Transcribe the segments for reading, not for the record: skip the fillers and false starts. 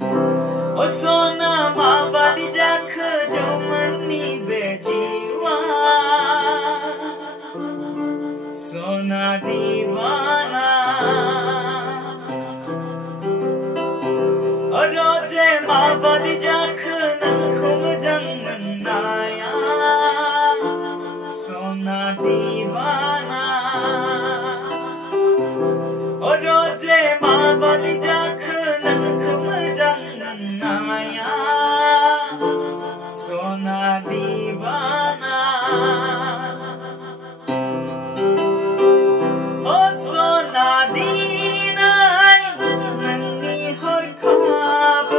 O sona mawadi jak jomani bejiwa sona divana o roje mawadi jak nangkhum jangmanaya sona divana o roje mawadi jak nangkhum jangmanaya sona divana o sona dinai nangni harkhab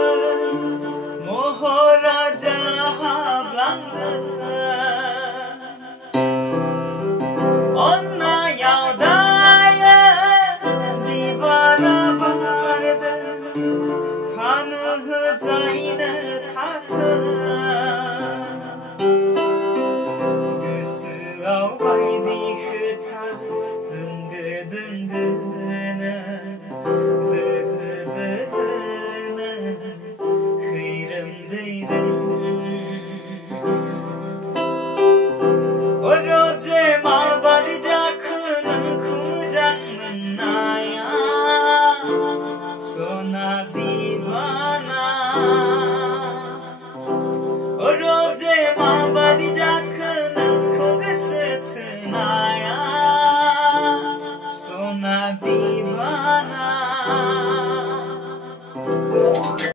mohora jahablang onna yaudaya divana bard khanu jaina khatha gosoआव बायदि खोथा होंगो दोंगोनो दोहो दोहोनो खैरोम दैरोम o roje mawadi jak nangkhum jangmanaya sona divana o roje